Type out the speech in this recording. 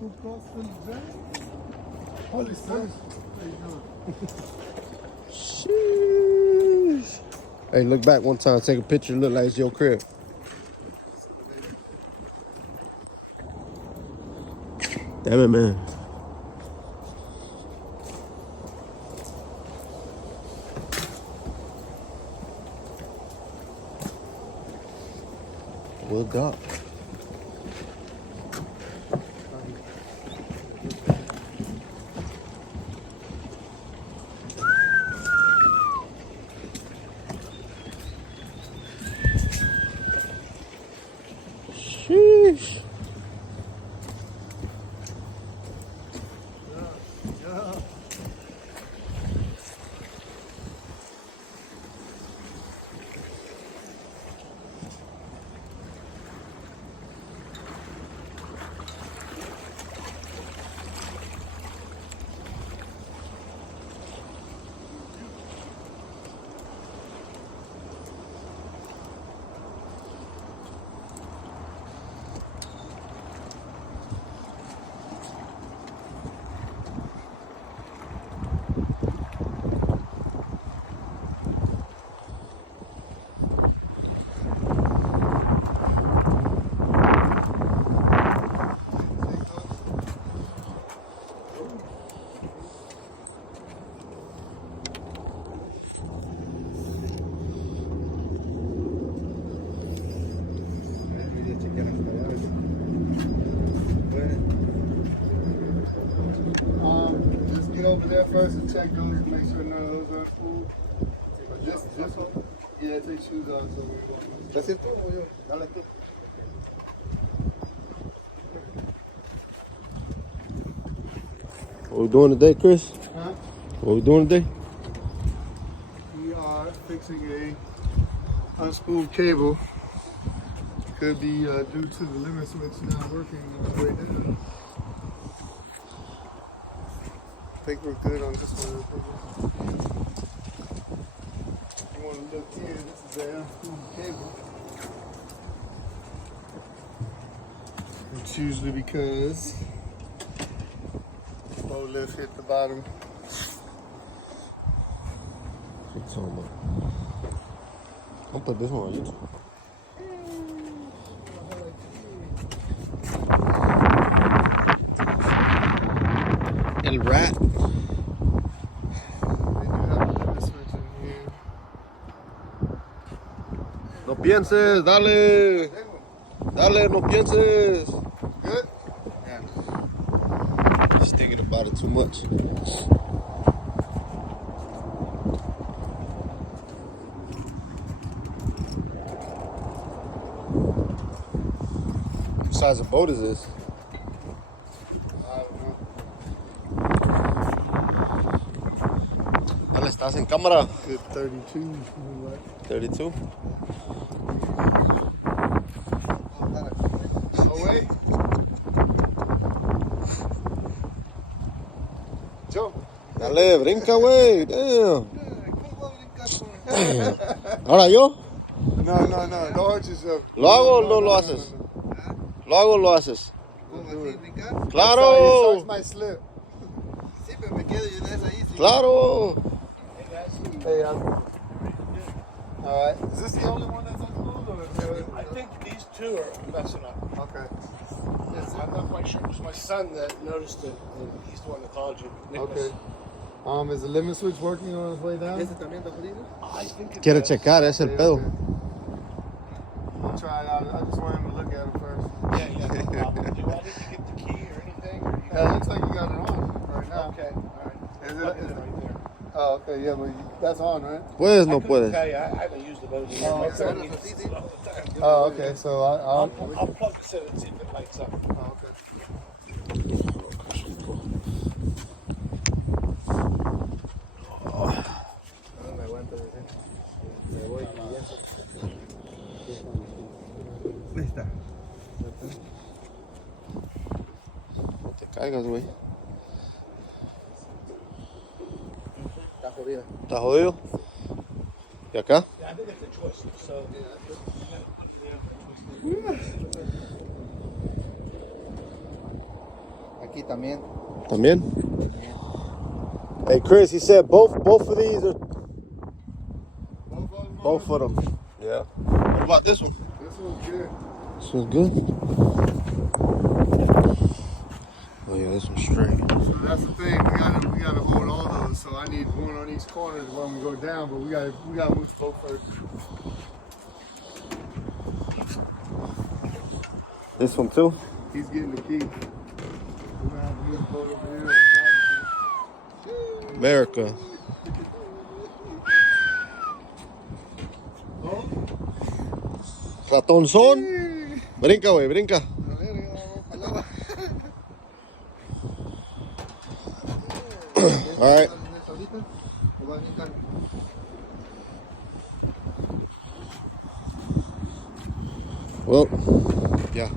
Who crossed the dress? Holy smokes. There you go. Sheesh. Hey, look back one time. Take a picture. Look like it's your crib. Damn it, man. Well done. Sheesh. Just get over there first and check those and make sure none of those are full. But this one, yeah, take shoes off so we won't. ¿Estás tú o yo? Dale tú. What we doing today, Chris? Huh? What we doing today? We are fixing a unspooled cable. Could be due to the limit switch not working right now. I think we're good on this one. You want to look here, this is the unspooled cable. It's usually because low lift hit the bottom. What's on about? I'll put this one on YouTube. El rat. They do have a limit switch in here. No pienses, dale. Dale, no pienses. Good? He's thinking about it too much. What size of boat is this? I don't know. Dale, ¿estás en cámara? Good 32. 32. Oh, wait. Joe. Dale, brinca, güey. Damn. Ahora yo. No. Don't hurt yourself. ¿Lo hago o no lo haces? ¿Lo hago o lo haces? Your ¡Claro! socks might slip. ¡Claro! Hey, alright. Is this the only one that's unspooled? I think these two are messing up. Okay. I'm not quite sure. It was my son that noticed it, and he's the one that called you. Nicholas. Okay. Is the limit switch working on its way down? I think it Quiere does. checar, es el pedo. I'll try it out. I just want him to look at it first. Yeah, no problem. Do I need to get the key or anything? Or you Yeah, it looks like you got it on right now. Okay, all right. Is it? Button right there. Oh, okay. Yeah, but that's on, right? ¿Puedes o I no couldn't puedes? tell you. I haven't used the boat yet. Oh, My okay. son uses it all the time. Oh, okay. So I'll plug this in and see if it lights up. Oh, okay. No te caigas, güey. ¿Está jodido? ¿Y acá? Yeah, I think it's a twist. So, aquí también. También? Hey, Chris, he said both of these are... Both of them. Yeah. What about this one? This one's good. This one's good? Oh yeah, this one's straight. So that's the thing. We gotta hold all those. So I need one on each corner when we go down, but we gotta move the boat first. This one too? He's getting the key. We're gonna have to move the boat over here. America. Ratonzón. Brinca, güey, brinca. All right. Well, yeah.